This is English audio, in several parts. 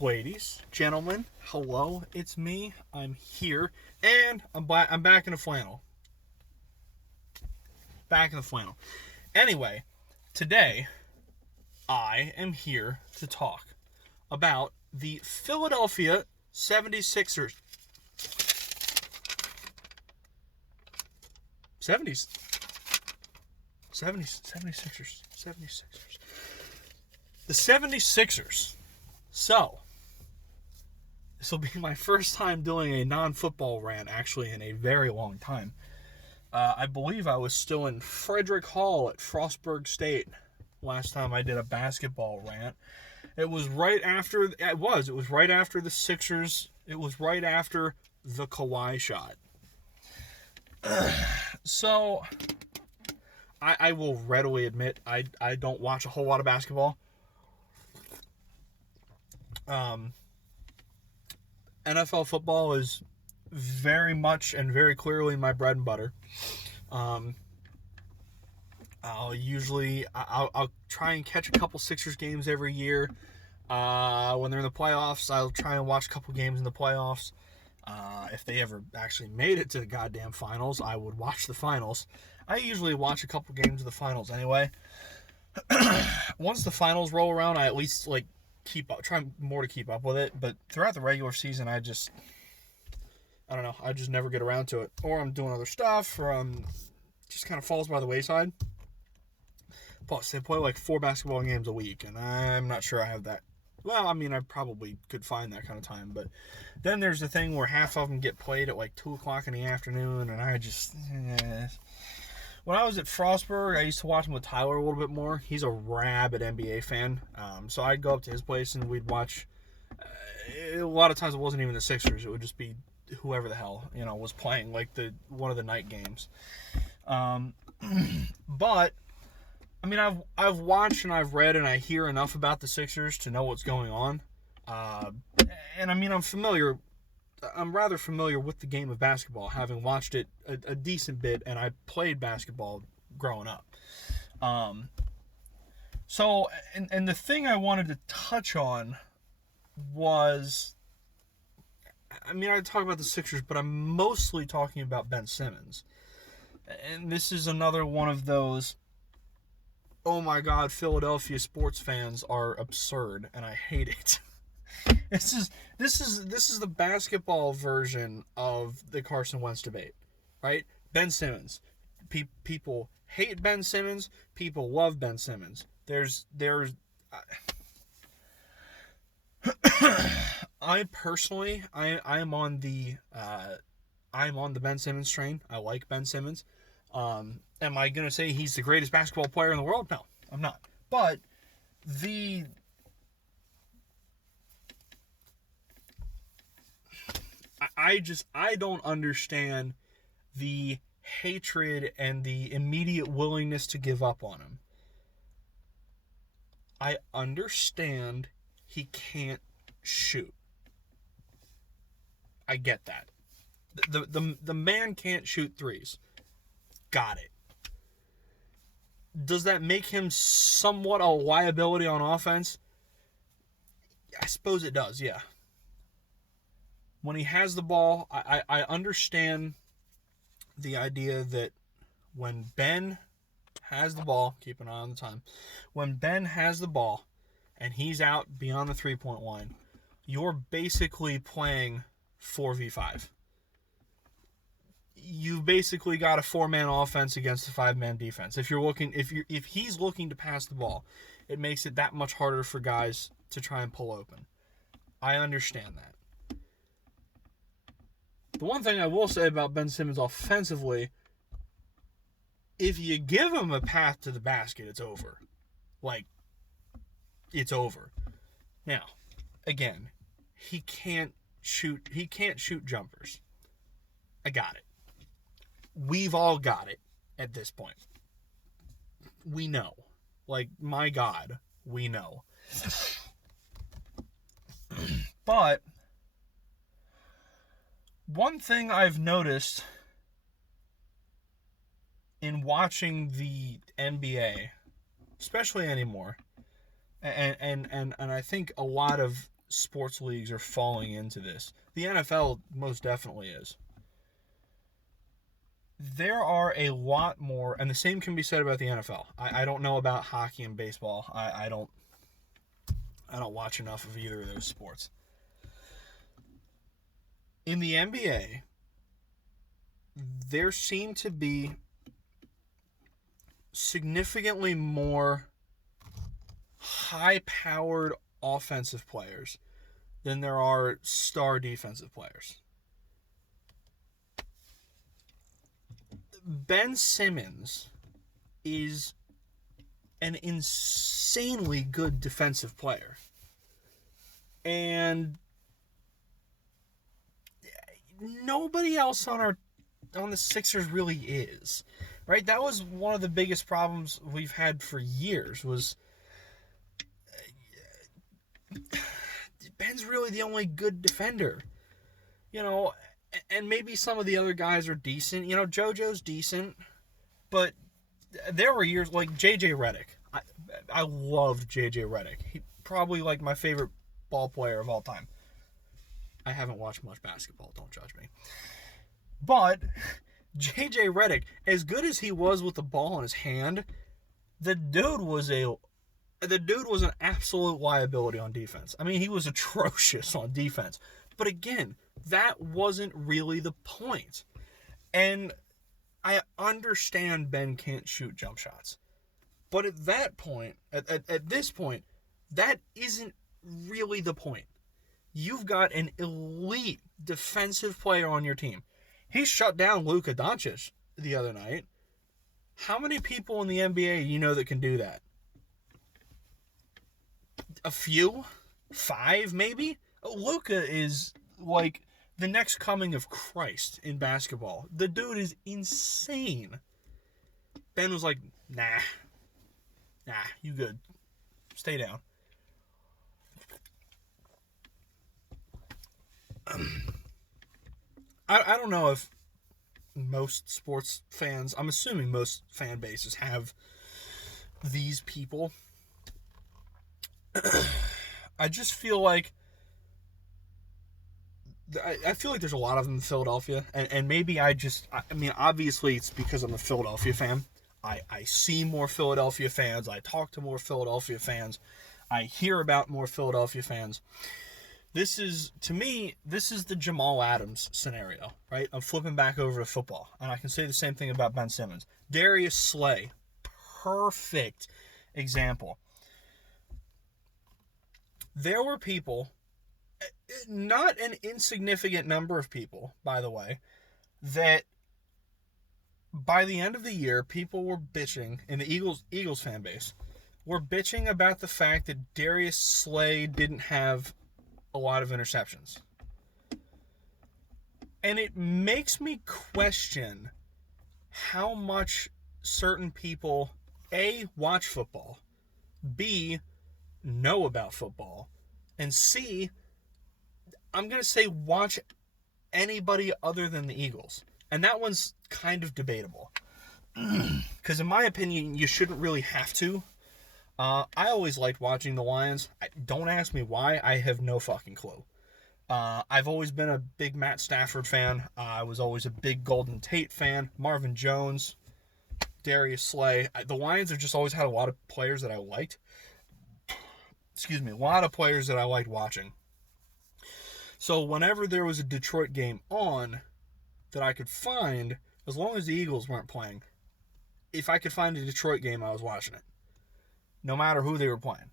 Ladies, gentlemen, hello, it's me. I'm here, and I'm back in the flannel. Back in the flannel. Anyway, today, I am here to talk about the Philadelphia 76ers. 76ers. The 76ers. So, this will be my first time doing a non-football rant, actually, in a very long time. I believe I was still in Frederick Hall at Frostburg State last time I did a basketball rant. It was right after the Sixers. It was right after the Kawhi shot. So, I will readily admit I don't watch a whole lot of basketball. NFL football is very much and very clearly my bread and butter. I'll try and catch a couple Sixers games every year. When they're in the playoffs, I'll try and watch a couple games in the playoffs. If they ever actually made it to the goddamn finals, I would watch the finals. I usually watch a couple games of the finals anyway. Once the finals roll around, I at least try more to keep up with it. But throughout the regular season, I just never get around to it. Or I'm doing other stuff, or just kind of falls by the wayside. Plus, they play 4 basketball games a week, and I'm not sure I have that. Well, I mean, I probably could find that kind of time, but then there's the thing where half of them get played at 2 o'clock in the afternoon, and I just... When I was at Frostburg, I used to watch him with Tyler a little bit more. He's a rabid NBA fan, so I'd go up to his place and we'd watch... a lot of times it wasn't even the Sixers. It would just be whoever the hell, was playing, one of the night games. But... I mean, I've watched and I've read and I hear enough about the Sixers to know what's going on. And I mean, I'm rather familiar with the game of basketball, having watched it a decent bit, and I played basketball growing up. So the thing I wanted to touch on was, I mean, I talk about the Sixers, but I'm mostly talking about Ben Simmons. And this is another one of those, oh my God, Philadelphia sports fans are absurd, and I hate it. This is the basketball version of the Carson Wentz debate, right? Ben Simmons. People hate Ben Simmons. People love Ben Simmons. I personally, I'm on the Ben Simmons train. I like Ben Simmons. Am I going to say he's the greatest basketball player in the world? No, I'm not. But I don't understand the hatred and the immediate willingness to give up on him. I understand he can't shoot. I get that. The man can't shoot threes. Got it. Does that make him somewhat a liability on offense? I suppose it does, yeah. When he has the ball, I understand the idea that when Ben has the ball, keep an eye on the time, when Ben has the ball and he's out beyond the three-point line, you're basically playing 4v5. You've basically got a 4-man offense against a 5-man defense. If he's looking to pass the ball, it makes it that much harder for guys to try and pull open. I understand that. The one thing I will say about Ben Simmons offensively, if you give him a path to the basket, it's over. It's over. Now, again, he can't shoot jumpers. I got it. We've all got it at this point. We know. My God, we know. But one thing I've noticed in watching the NBA, especially anymore, and I think a lot of sports leagues are falling into this. The NFL most definitely is. There are a lot more, and the same can be said about the NFL. I don't know about hockey and baseball. I don't watch enough of either of those sports. In the NBA, there seem to be significantly more high-powered offensive players than there are star defensive players. Ben Simmons is an insanely good defensive player. And nobody else on the Sixers really is. Right? That was one of the biggest problems we've had for years was Ben's really the only good defender. You know, and maybe some of the other guys are decent. You know, JoJo's decent. But there were years like J.J. Redick. I loved J.J. Redick. He probably like my favorite ball player of all time. I haven't watched much basketball. Don't judge me. But J.J. Redick, as good as he was with the ball in his hand, the dude was an absolute liability on defense. I mean, he was atrocious on defense. But again, that wasn't really the point. And I understand Ben can't shoot jump shots. But at that point, at this point, that isn't really the point. You've got an elite defensive player on your team. He shut down Luka Doncic the other night. How many people in the NBA you know that can do that? A few? 5 maybe? Luka is like the next coming of Christ in basketball. The dude is insane. Ben was like, nah, you good. Stay down. I don't know if most sports fans, I'm assuming most fan bases have these people. I just feel like there's a lot of them in Philadelphia, and maybe I mean, obviously it's because I'm a Philadelphia fan. I see more Philadelphia fans. I talk to more Philadelphia fans. I hear about more Philadelphia fans. To me, this is the Jamal Adams scenario, right? I'm flipping back over to football, and I can say the same thing about Ben Simmons. Darius Slay, perfect example. There were people, not an insignificant number of people, by the way, that by the end of the year, people were bitching, in the Eagles fan base, were bitching about the fact that Darius Slay didn't have a lot of interceptions. And it makes me question how much certain people, A, watch football, B, know about football, and C, I'm going to say watch anybody other than the Eagles. And that one's kind of debatable. Because in my opinion, you shouldn't really have to. I always liked watching the Lions. Don't ask me why. I have no fucking clue. I've always been a big Matt Stafford fan. I was always a big Golden Tate fan. Marvin Jones, Darius Slay. The Lions have just always had a lot of players that I liked. A lot of players that I liked watching. So whenever there was a Detroit game on that I could find, as long as the Eagles weren't playing, if I could find a Detroit game, I was watching it. No matter who they were playing.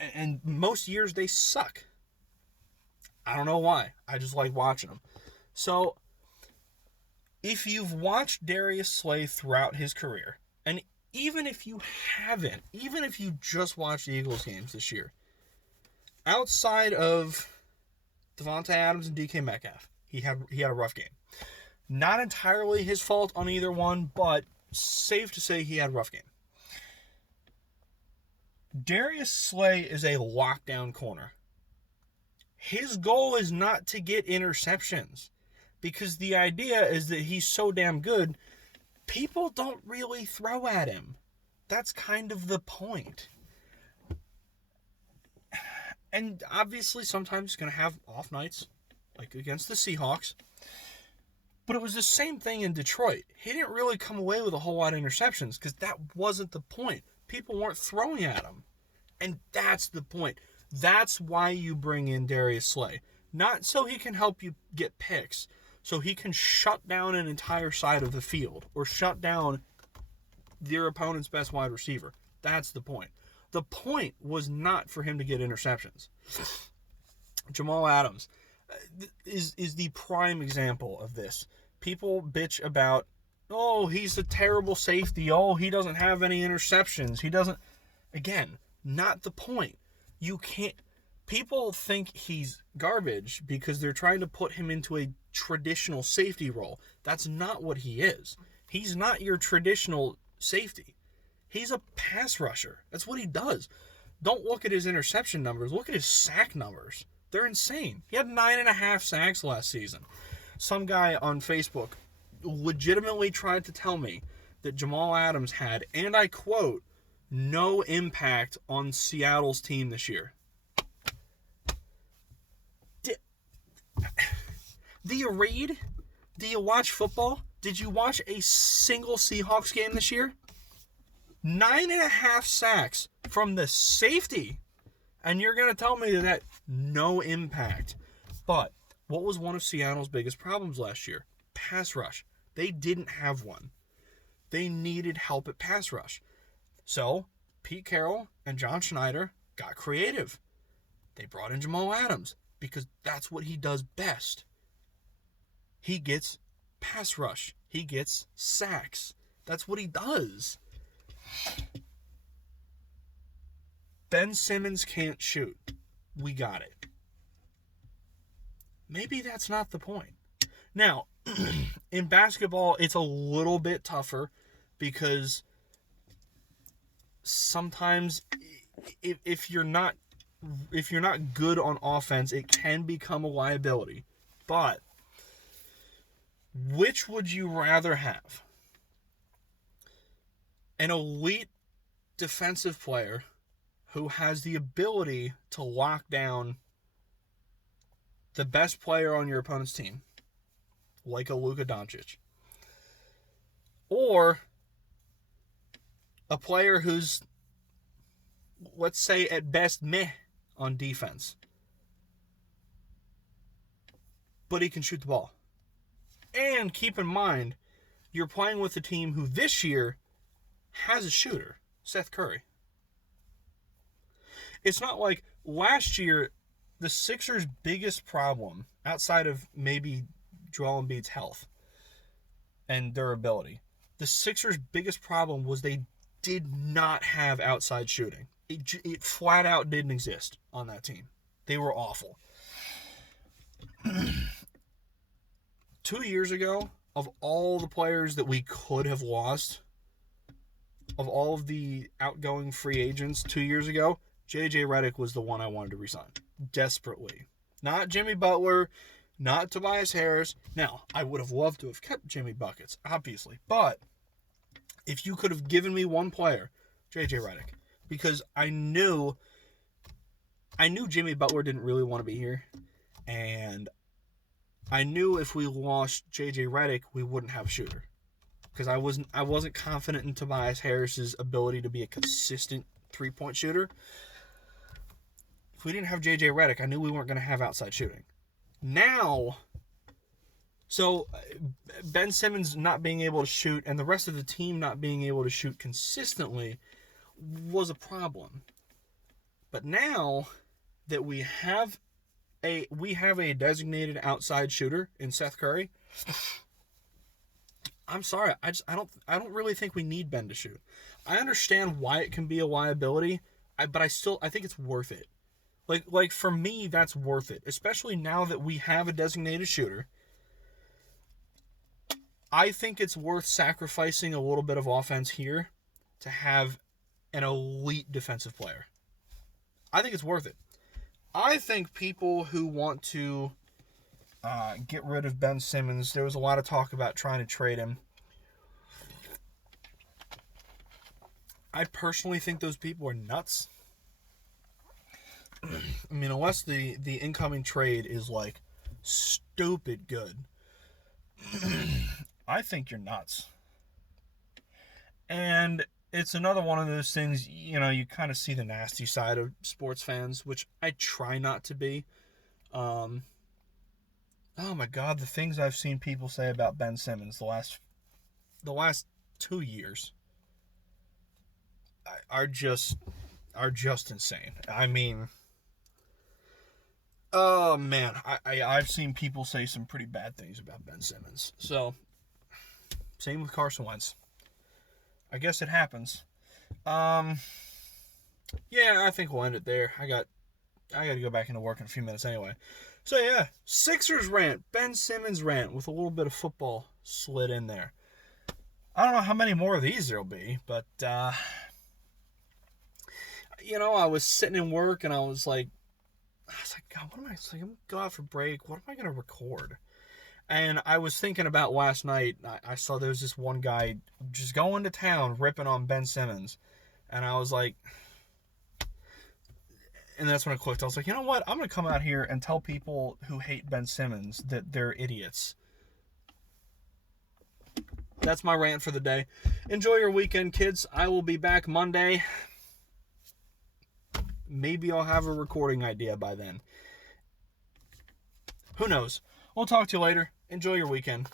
And most years they suck. I don't know why. I just like watching them. So, if you've watched Darius Slay throughout his career, and even if you haven't, even if you just watched the Eagles games this year, outside of Devontae Adams and DK Metcalf, he had a rough game. Not entirely his fault on either one, but safe to say he had a rough game. Darius Slay is a lockdown corner. His goal is not to get interceptions, because the idea is that he's so damn good, people don't really throw at him. That's kind of the point. And obviously sometimes he's going to have off nights, like against the Seahawks. But it was the same thing in Detroit. He didn't really come away with a whole lot of interceptions because that wasn't the point. People weren't throwing at him. And that's the point. That's why you bring in Darius Slay. Not so he can help you get picks, so he can shut down an entire side of the field or shut down your opponent's best wide receiver. That's the point. The point was not for him to get interceptions. Jamal Adams is the prime example of this. People bitch about, oh, he's a terrible safety. Oh, he doesn't have any interceptions. He doesn't. Again, not the point. You can't. People think he's garbage because they're trying to put him into a traditional safety role. That's not what he is. He's not your traditional safety. He's a pass rusher. That's what he does. Don't look at his interception numbers. Look at his sack numbers. They're insane. He had 9.5 sacks last season. Some guy on Facebook legitimately tried to tell me that Jamal Adams had, and I quote, no impact on Seattle's team this year. Do you read? Do you watch football? Did you watch a single Seahawks game this year? 9.5 sacks from the safety. And you're going to tell me that no impact. But what was one of Seattle's biggest problems last year? Pass rush. They didn't have one. They needed help at pass rush. So Pete Carroll and John Schneider got creative. They brought in Jamal Adams because that's what he does best. He gets pass rush. He gets sacks. That's what he does. Ben Simmons can't shoot. We got it. Maybe that's not the point. Now, in basketball, it's a little bit tougher because sometimes if you're not good on offense, it can become a liability. But which would you rather have? An elite defensive player who has the ability to lock down the best player on your opponent's team, like a Luka Doncic, or a player who's, let's say, at best meh on defense, but he can shoot the ball. And keep in mind, you're playing with a team who this year has a shooter, Seth Curry. It's not like last year, the Sixers' biggest problem, outside of maybe Joel Embiid's health and durability, the Sixers' biggest problem was they did not have outside shooting. It flat out didn't exist on that team. They were awful. 2 years ago, of all the players that we could have lost, of all of the outgoing free agents 2 years ago, J.J. Redick was the one I wanted to resign. Desperately. Not Jimmy Butler, not Tobias Harris. Now, I would have loved to have kept Jimmy Buckets, obviously. But if you could have given me one player, J.J. Redick. Because I knew Jimmy Butler didn't really want to be here. And I knew if we lost J.J. Redick, we wouldn't have a shooter. Because I wasn't confident in Tobias Harris's ability to be a consistent three-point shooter. If we didn't have J.J. Redick, I knew we weren't going to have outside shooting. Now, so Ben Simmons not being able to shoot and the rest of the team not being able to shoot consistently was a problem. But now that we have a designated outside shooter in Seth Curry, I'm sorry, I don't really think we need Ben to shoot. I understand why it can be a liability, but I think it's worth it. Like for me, that's worth it, especially now that we have a designated shooter. I think it's worth sacrificing a little bit of offense here to have an elite defensive player. I think it's worth it. I think people who want to get rid of Ben Simmons, there was a lot of talk about trying to trade him. I personally think those people are nuts. I mean, unless the incoming trade is like stupid good, I think you're nuts. And it's another one of those things, you kind of see the nasty side of sports fans, which I try not to be. Oh my God, the things I've seen people say about Ben Simmons the last 2 years are just insane. I mean, oh man, I've seen people say some pretty bad things about Ben Simmons. So same with Carson Wentz. I guess it happens. Um, yeah, I think we'll end it there. I got to go back into work in a few minutes anyway. So yeah, Sixers rant, Ben Simmons rant with a little bit of football slid in there. I don't know how many more of these there'll be, but I was sitting in work and I was like, God, what am I? It's like, I'm gonna go out for break. What am I gonna record? And I was thinking about last night. I saw there was this one guy just going to town ripping on Ben Simmons, and I was like, and that's when I clicked. I was like, you know what? I'm gonna come out here and tell people who hate Ben Simmons that they're idiots. That's my rant for the day. Enjoy your weekend, kids. I will be back Monday. Maybe I'll have a recording idea by then. Who knows? We'll talk to you later. Enjoy your weekend.